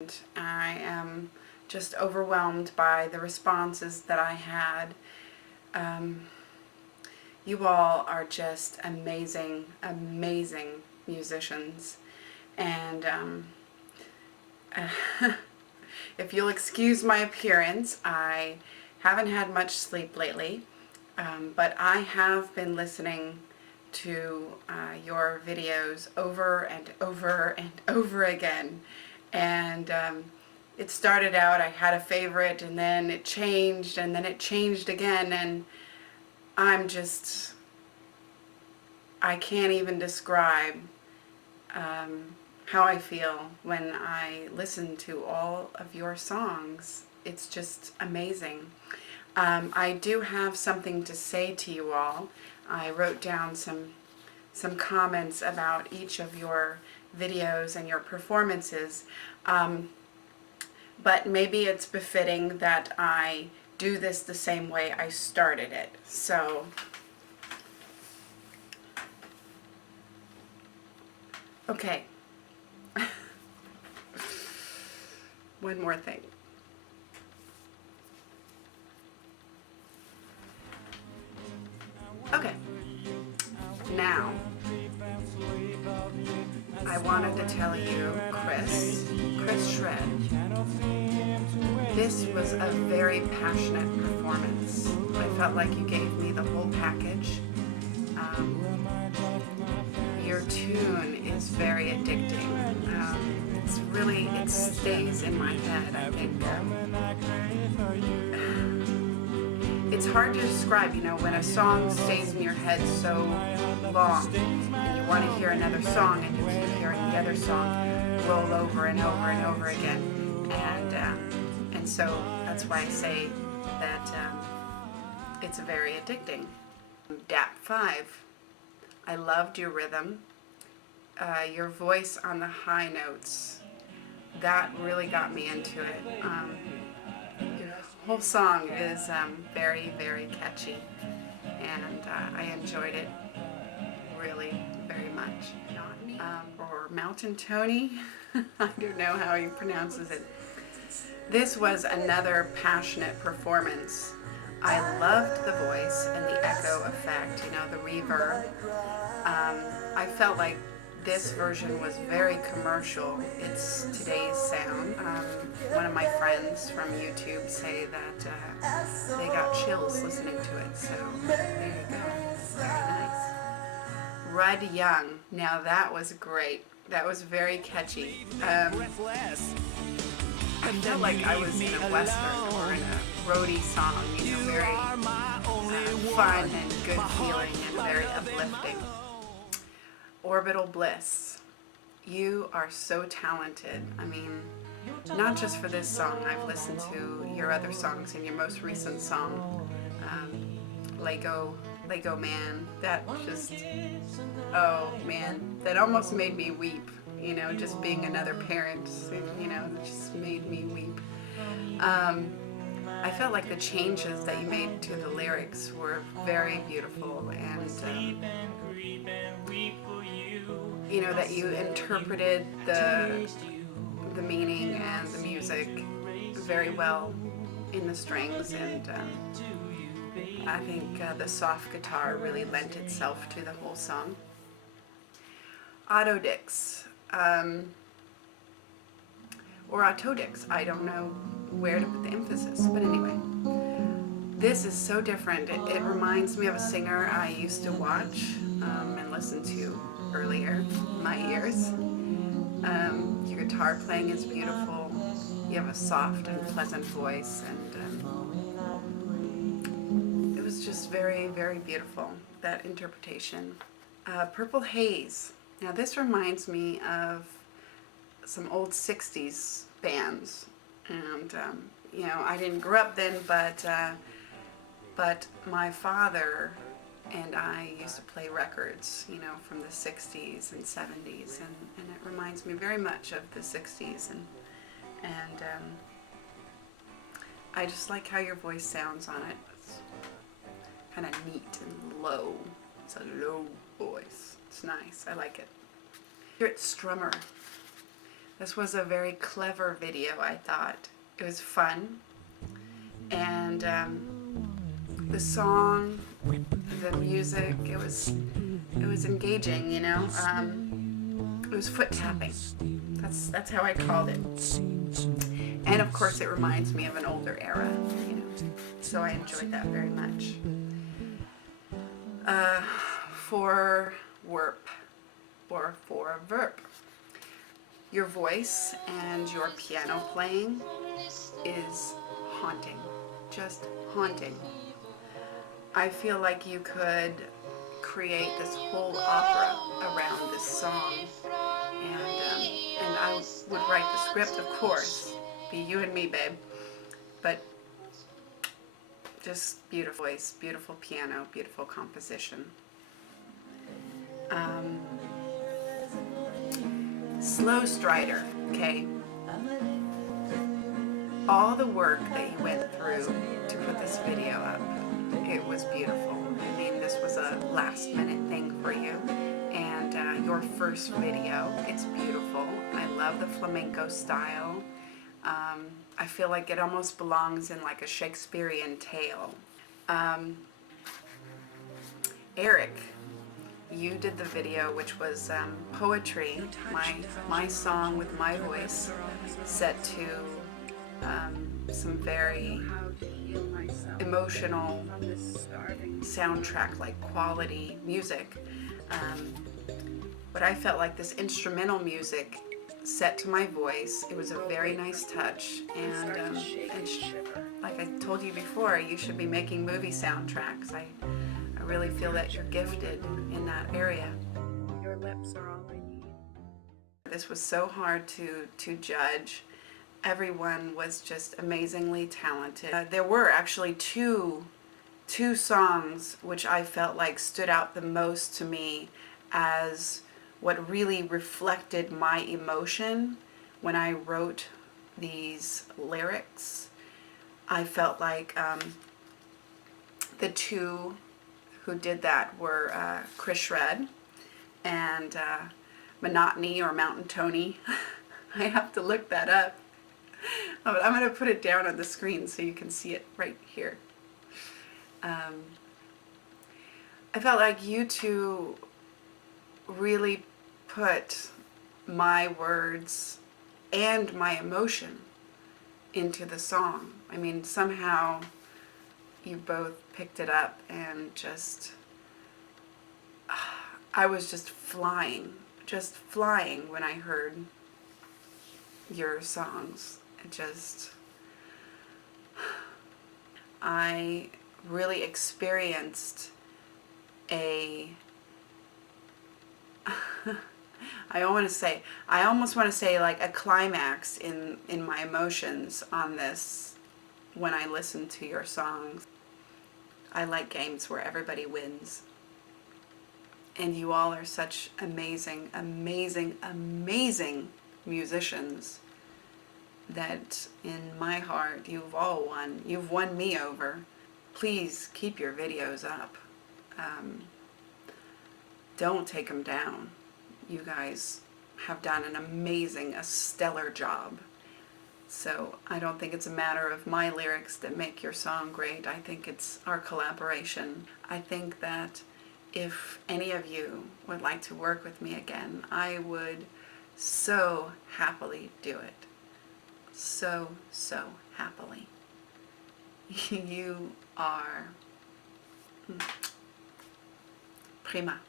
I am just overwhelmed by the responses that I had. You all are just amazing, amazing musicians. And if you'll excuse my appearance, I haven't had much sleep lately, but I have been listening to your videos over and over and over again. And it started out, I had a favorite, and then it changed, and then it changed again, and I can't even describe how I feel when I listen to all of your songs. It's just amazing. I do have something to say to you all. I wrote down some comments about each of your videos and your performances, but maybe it's befitting that I do this the same way I started it. So okay. One more thing. Okay. Now, I wanted to tell you, KrisShred, this was a very passionate performance. I felt like you gave me the whole package. Your tune is very addicting. It stays in my head. I think it's hard to describe, you know, when a song stays in your head so long and you want to hear another song and you keep hearing the other song roll over and over and over again. And so that's why I say that it's very addicting. DAP 5. I loved your rhythm. Your voice on the high notes, that really got me into it. Your whole song is very, very catchy, and I enjoyed it really very much. Or MontanTny, I don't know how he pronounces it. This was another passionate performance. I loved the voice and the echo effect, you know, the reverb. I felt like this version was very commercial. It's today's sound. One of my friends from YouTube say that they got chills listening to it, so there you go. Very nice. RuddYoung. Now that was great. That was very catchy. I felt like I was in a western or in a roadie song, you know, very fun and good feeling and very uplifting. OrbitalBliss, you are so talented. I mean, not just for this song. I've listened to your other songs and your most recent song, Lego Man. That just, oh man, that almost made me weep. You know, just being another parent, you know, it just made me weep. I felt like the changes that you made to the lyrics were very beautiful, and you know, that you interpreted the meaning and the music very well in the strings, and I think the soft guitar really lent itself to the whole song. Ottodix, or Ottodix, I don't know where to put the emphasis, but anyway. This is so different. It reminds me of a singer I used to watch and listen to earlier in my years. Your guitar playing is beautiful. You have a soft and pleasant voice, and it was just very, very beautiful, that interpretation. Purple Haze. Now this reminds me of some old 60s bands, and you know, I didn't grow up then, but my father and I used to play records, you know, from the 60s and 70s, and it reminds me very much of the 60s, and I just like how your voice sounds on it. It's kind of neat and low. It's a low voice. It's nice. I like it. Secretstrummer. This was a very clever video, I thought. It was fun. And the song, the music, it was engaging, you know. It was foot tapping. That's how I called it. And of course it reminds me of an older era, you know. So I enjoyed that very much. Voorwerp. Your voice and your piano playing is haunting. Just haunting. I feel like you could create this whole opera around this song, and I would write the script, of course, be you and me, babe, but just beautiful voice, beautiful piano, beautiful composition. Slowstrider, okay, all the work that you went through to put this video up, it was beautiful. I mean, this was a last minute thing for you, and your first video, it's beautiful. I love the flamenco style. I feel like it almost belongs in like a Shakespearean tale. Eric, you did the video, which was poetry, my song with my voice, set to some very emotional soundtrack, like quality music. But I felt like this instrumental music set to my voice, it was a very nice touch, and like I told you before, you should be making movie soundtracks. I really feel that you're gifted in that area. Your lips are all I need. This was so hard to judge. Everyone was just amazingly talented. There were actually two songs which I felt like stood out the most to me as what really reflected my emotion when I wrote these lyrics. I felt like the two who did that were KrisShred and MontanTny or MontanTny. I have to look that up. I'm going to put it down on the screen so you can see it right here. I felt like you two really put my words and my emotion into the song. I mean, somehow you both picked it up, and just I was just flying when I heard your songs. I really experienced a I almost want to say like a climax in my emotions on this when I listen to your songs. I like games where everybody wins. And you all are such amazing, amazing, amazing musicians that in my heart you've all won. You've won me over. Please keep your videos up. Don't take them down. You guys have done an amazing, a stellar job. So I don't think it's a matter of my lyrics that make your song great. I think it's our collaboration. I think that if any of you would like to work with me again, I would so happily do it. So, so happily. You are prima.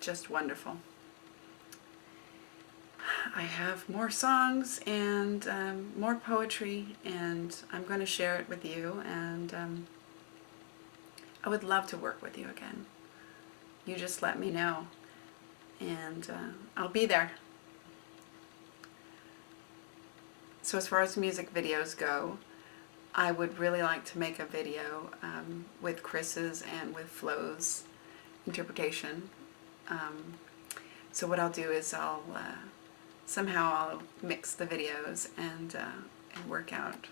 Just wonderful. I have more songs and more poetry, and I'm going to share it with you, and I would love to work with you again. You just let me know, and I'll be there. So as far as music videos go, I would really like to make a video with Chris's and with Flo's interpretation. So what I'll do is somehow I'll mix the videos and work out.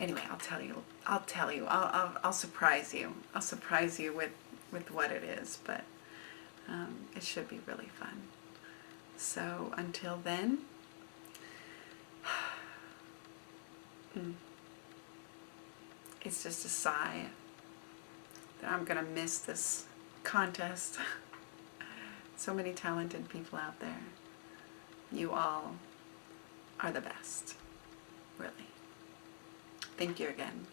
Anyway, I'll tell you. I'll surprise you. I'll surprise you with what it is, but it should be really fun. So until then, It's just a sigh that I'm gonna miss this contest. So many talented people out there. You all are the best, really. Thank you again.